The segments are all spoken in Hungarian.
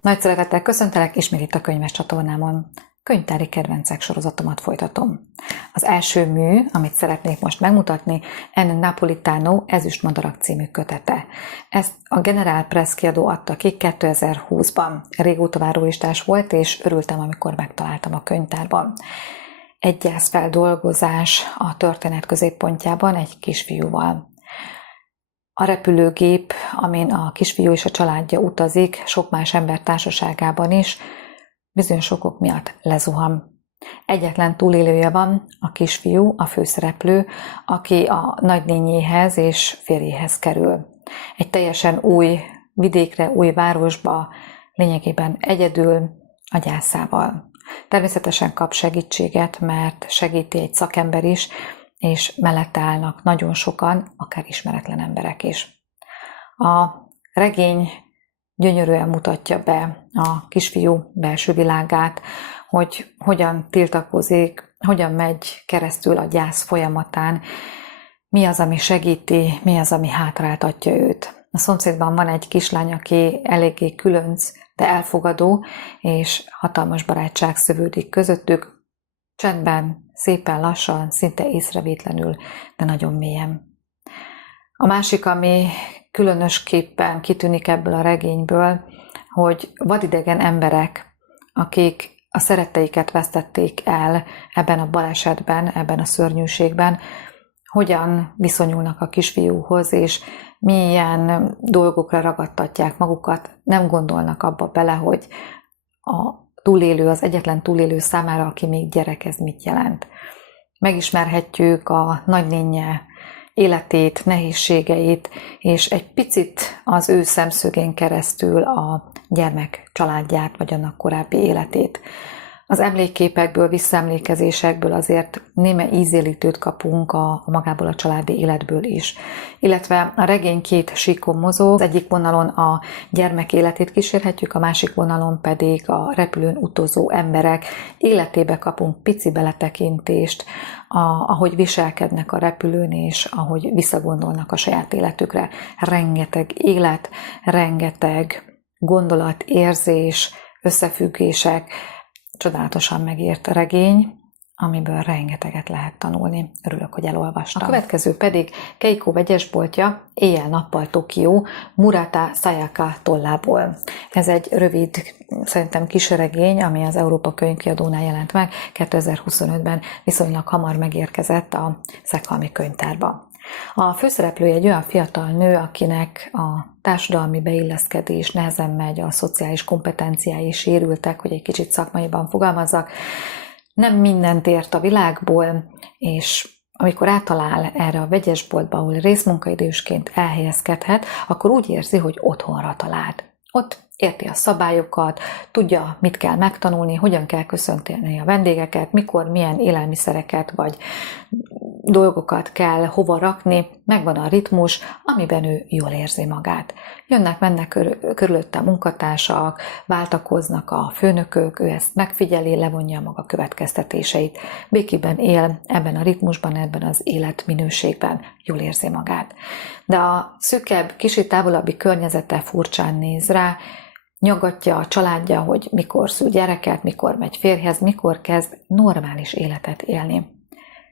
Nagy szeretettel köszöntelek ismét itt a Könyves csatornámon. Könyvtári kedvencek sorozatomat folytatom. Az első mű, amit szeretnék most megmutatni, N. Napolitano Ezüstmadarak című kötete. Ezt a Generál Press kiadó adta ki 2020-ban. Régóta várólistás volt, és örültem, amikor megtaláltam a könyvtárban. Egy gyászfeldolgozás a történet középpontjában egy kisfiúval. A repülőgép, amin a kisfiú és a családja utazik, sok más ember társaságában is, bizonyos okok miatt lezuhan. Egyetlen túlélője van, a kisfiú, a főszereplő, aki a nagynényéhez és férjéhez kerül. Egy teljesen új vidékre, új városba, lényegében egyedül, a gyászával. Természetesen kap segítséget, mert segíti egy szakember is, és mellette állnak nagyon sokan, akár ismeretlen emberek is. A regény gyönyörűen mutatja be a kisfiú belső világát, hogy hogyan tiltakozik, hogyan megy keresztül a gyász folyamatán, mi az, ami segíti, mi az, ami hátráltatja őt. A szomszédban van egy kislány, aki eléggé különc, de elfogadó, és hatalmas barátság szövődik közöttük, csendben, szépen lassan, szinte észrevétlenül, de nagyon mélyen. A másik, ami különösképpen kitűnik ebből a regényből, hogy vadidegen emberek, akik a szeretteiket vesztették el ebben a balesetben, ebben a szörnyűségben, hogyan viszonyulnak a kisfiúhoz, és milyen dolgokra ragadtatják magukat, nem gondolnak abba bele, hogy a túlélő, az egyetlen túlélő számára, aki még gyerek, ez mit jelent. Megismerhetjük a nagynénje életét, nehézségeit, és egy picit az ő szemszögén keresztül a gyermek családját, vagy annak korábbi életét. Az emlékképekből, visszaemlékezésekből azért néme ízélítőt kapunk a magából a családi életből is. Illetve a regény két síkon mozog, az egyik vonalon a gyermek életét kísérhetjük, a másik vonalon pedig a repülőn utazó emberek életébe kapunk pici beletekintést, ahogy viselkednek a repülőn, és ahogy visszagondolnak a saját életükre. Rengeteg élet, rengeteg gondolat, érzés, összefüggések, csodálatosan megírt a regény, amiből rengeteget lehet tanulni. Örülök, hogy elolvastam. A következő pedig Keiko vegyesboltja, Éjjel-nappal Tokió, Murata Sayaka tollából. Ez egy rövid, szerintem kis regény, ami az Európa Könyvkiadónál jelent meg, 2025-ben viszonylag hamar megérkezett a Szekhalmi könyvtárba. A főszereplője egy olyan fiatal nő, akinek a társadalmi beilleszkedés nehezen megy, a szociális kompetenciái sérültek, hogy egy kicsit szakmaiban fogalmazzak. Nem mindent ért a világból, és amikor átalál erre a vegyesboltba, ahol részmunkaidősként elhelyezkedhet, akkor úgy érzi, hogy otthonra talált. Ott érti a szabályokat, tudja, mit kell megtanulni, hogyan kell köszönteni a vendégeket, mikor, milyen élelmiszereket vagy dolgokat kell hova rakni, megvan a ritmus, amiben ő jól érzi magát. Jönnek-mennek körülötte a munkatársak, váltakoznak a főnökök, ő ezt megfigyeli, levonja maga következtetéseit, békében él ebben a ritmusban, ebben az életminőségben, jól érzi magát. De a szűkebb, kicsit távolabbi környezete furcsán néz rá, nyaggatja a családja, hogy mikor szül gyereket, mikor megy férjhez, mikor kezd normális életet élni.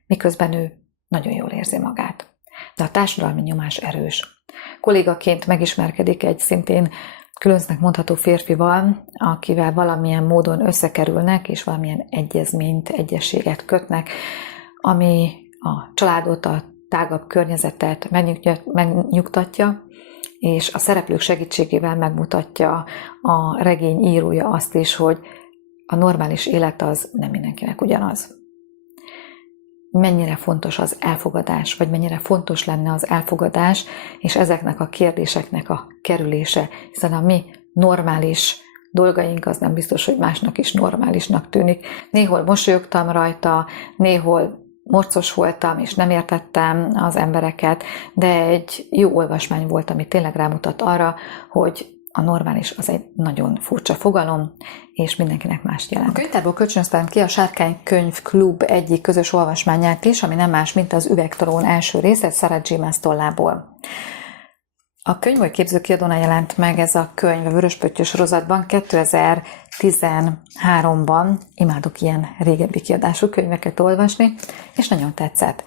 Miközben ő nagyon jól érzi magát. De a társadalmi nyomás erős. Kollégaként megismerkedik egy szintén különcnek mondható férfival, akivel valamilyen módon összekerülnek, és valamilyen egyezményt, egyességet kötnek, ami a családot, a tágabb környezetet megnyugtatja, és a szereplők segítségével megmutatja a regény írója azt is, hogy a normális élet az nem mindenkinek ugyanaz. Mennyire fontos az elfogadás, vagy mennyire fontos lenne az elfogadás, és ezeknek a kérdéseknek a kerülése, hiszen a mi normális dolgaink az nem biztos, hogy másnak is normálisnak tűnik. Néhol mosolyogtam rajta, néhol morcos voltam, és nem értettem az embereket, de egy jó olvasmány volt, ami tényleg rámutat arra, hogy a normális az egy nagyon furcsa fogalom, és mindenkinek mást jelent. A könyvtárból kölcsönöztem ki a Sárkány Könyv Klub egyik közös olvasmányát is, ami nem más, mint az Üvegtorón első része, Sarah J. Maas tollából. A Könyvboly Képzőkiadónál jelent meg ez a könyv a Vöröspöttyö sorozatban 2013-ban. Imádok ilyen régebbi kiadású könyveket olvasni, és nagyon tetszett.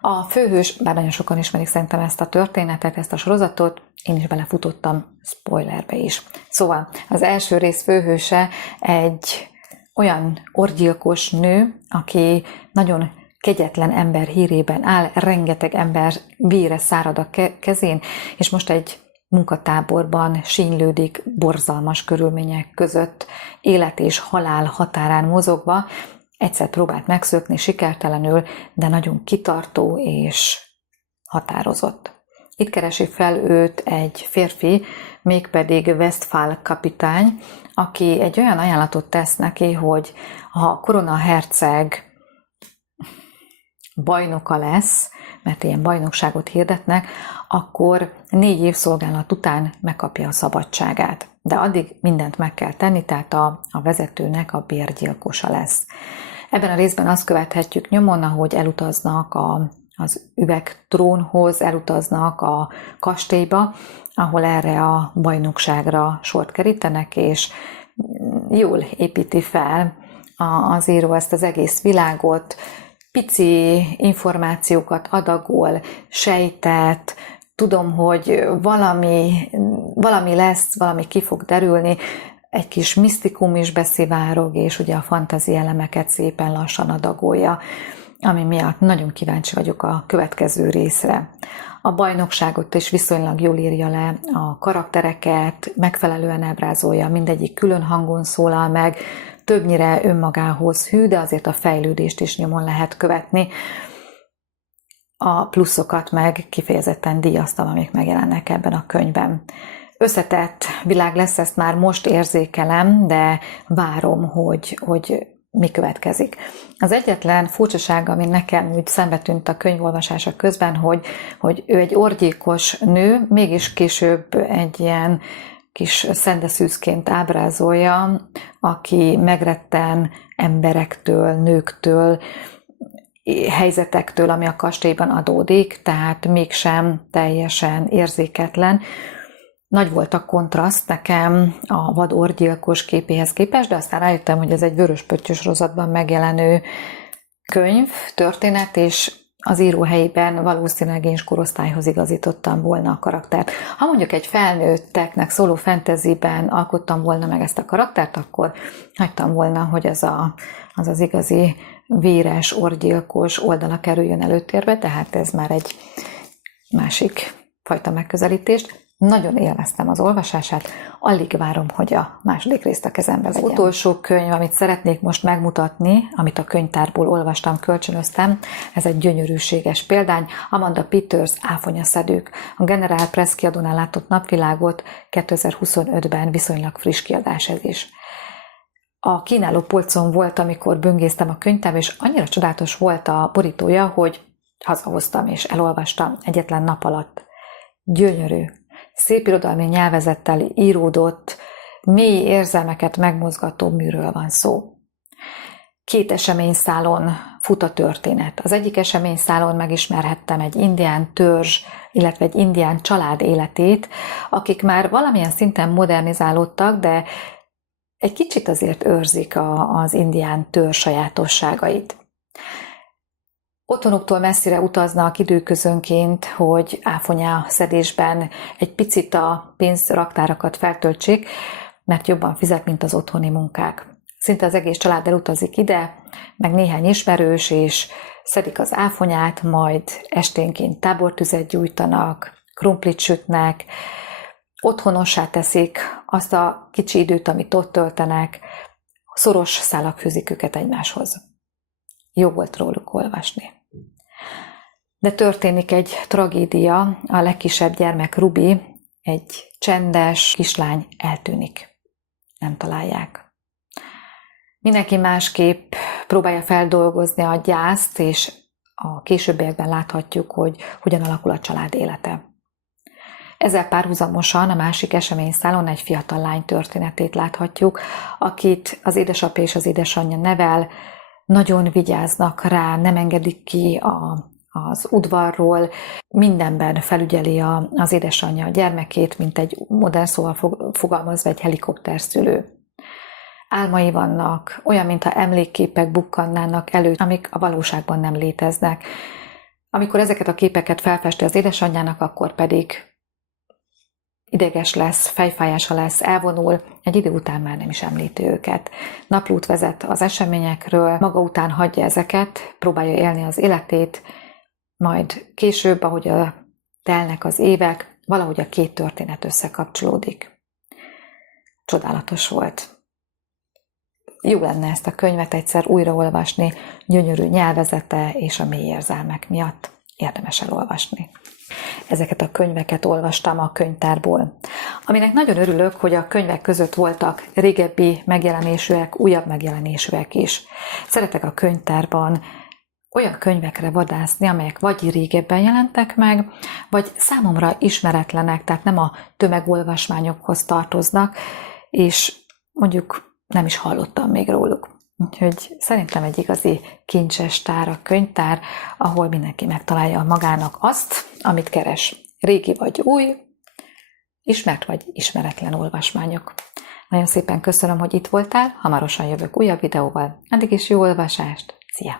A főhős, bár nagyon sokan ismerik szerintem ezt a történetet, ezt a sorozatot, én is belefutottam spoilerbe is. Szóval az első rész főhőse egy olyan orgyilkos nő, aki nagyon kegyetlen ember hírében áll, rengeteg ember vére szárad a kezén, és most egy munkatáborban sínylődik borzalmas körülmények között, élet és halál határán mozogva. Egyszer próbált megszökni sikertelenül, de nagyon kitartó és határozott. Itt keresi fel őt egy férfi, mégpedig Westphal kapitány, aki egy olyan ajánlatot tesz neki, hogy ha Korona herceg bajnoka lesz, mert ilyen bajnokságot hirdetnek, akkor 4 év szolgálat után megkapja a szabadságát. De addig mindent meg kell tenni, tehát a vezetőnek a bérgyilkosa lesz. Ebben a részben azt követhetjük nyomon, ahogy elutaznak az üvegtrónhoz, elutaznak a kastélyba, ahol erre a bajnokságra sort kerítenek, és jól építi fel az író ezt az egész világot, pici információkat adagol, sejtet, tudom, hogy valami lesz, valami ki fog derülni, egy kis misztikum is beszivárog, és ugye a fantazi elemeket szépen lassan adagolja, ami miatt nagyon kíváncsi vagyok a következő részre. A bajnokságot is viszonylag jól írja le, a karaktereket megfelelően ábrázolja, mindegyik külön hangon szólal meg, többnyire önmagához hű, de azért a fejlődést is nyomon lehet követni. A pluszokat meg kifejezetten díjaztam, amik megjelennek ebben a könyvben. Összetett világ lesz, ezt már most érzékelem, de várom, hogy mi következik. Az egyetlen furcsaság, ami nekem úgy szembetűnt a könyvolvasása közben, hogy ő egy orgyilkos nő, mégis később egy ilyen kis szendeszűzként ábrázolja, aki megretten emberektől, nőktől, helyzetektől, ami a kastélyban adódik, tehát mégsem teljesen érzéketlen. Nagy volt a kontraszt nekem a vad orgyilkos képéhez képest, de aztán rájöttem, hogy ez egy Vöröspöttyö sorozatban megjelenő könyv, történet, és az író helyében valószínűleg én is korosztályhoz igazítottam volna a karaktert. Ha mondjuk egy felnőtteknek szóló fantasyben alkottam volna meg ezt a karaktert, akkor hagytam volna, hogy az igazi véres, orgyilkos oldala kerüljön előtérbe, tehát ez már egy másik fajta megközelítést. Nagyon élveztem az olvasását, alig várom, hogy a második részt a kezembe vegyem. Az utolsó könyv, amit szeretnék most megmutatni, amit a könyvtárból olvastam, kölcsönöztem, ez egy gyönyörűséges példány, Amanda Peters Áfonyaszedők. A Generál Press kiadónál látott napvilágot 2025-ben, viszonylag friss kiadás ez is. A kínáló polcon volt, amikor böngésztem a könyvtárba, és annyira csodálatos volt a borítója, hogy hazahoztam és elolvastam egyetlen nap alatt. Gyönyörű, szép irodalmi nyelvezettel íródott, mély érzelmeket megmozgató műről van szó. 2 eseményszálon fut a történet. Az egyik eseményszálon megismerhettem egy indián törzs, illetve egy indián család életét, akik már valamilyen szinten modernizálódtak, de egy kicsit azért őrzik az indián törzs sajátosságait. Otthonuktól messzire utaznak időközönként, hogy áfonya szedésben egy picit a pénzraktárakat feltöltsék, mert jobban fizet, mint az otthoni munkák. Szinte az egész család elutazik ide, meg néhány ismerős, és szedik az áfonyát, majd esténként tábortüzet gyújtanak, krumplit sütnek, otthonossá teszik azt a kicsi időt, amit ott töltenek, szoros szálak fűzik őket egymáshoz. Jó volt róluk olvasni. De történik egy tragédia, a legkisebb gyermek Ruby, egy csendes kislány eltűnik. Nem találják. Mindenki másképp próbálja feldolgozni a gyászt, és a későbbiekben láthatjuk, hogy hogyan alakul a család élete. Ezzel párhuzamosan a másik eseményszálon egy fiatal lány történetét láthatjuk, akit az édesapja és az édesanyja nevel, nagyon vigyáznak rá, nem engedik ki az udvarról, mindenben felügyeli az édesanyja a gyermekét, mint egy modern szóval fogalmazva egy helikopterszülő. Álmai vannak, olyan, mintha emlékképek bukkannának elő, amik a valóságban nem léteznek. Amikor ezeket a képeket felfesti az édesanyjának, akkor pedig ideges lesz, fejfájása lesz, elvonul, egy idő után már nem is említi őket. Naplót vezet az eseményekről, maga után hagyja ezeket, próbálja élni az életét, majd később, ahogy telnek az évek, valahogy a két történet összekapcsolódik. Csodálatos volt. Jó lenne ezt a könyvet egyszer újraolvasni, gyönyörű nyelvezete és a mély érzelmek miatt érdemes elolvasni. Ezeket a könyveket olvastam a könyvtárból. Aminek nagyon örülök, hogy a könyvek között voltak régebbi megjelenésűek, újabb megjelenésűek is. Szeretek a könyvtárban olyan könyvekre vadászni, amelyek vagy régebben jelentek meg, vagy számomra ismeretlenek, tehát nem a tömegolvasmányokhoz tartoznak, és mondjuk nem is hallottam még róluk. Úgyhogy szerintem egy igazi kincses tár a könyvtár, ahol mindenki megtalálja magának azt, amit keres. Régi vagy új, ismert vagy ismeretlen olvasmányok. Nagyon szépen köszönöm, hogy itt voltál, hamarosan jövök újabb videóval. Addig is jó olvasást, szia!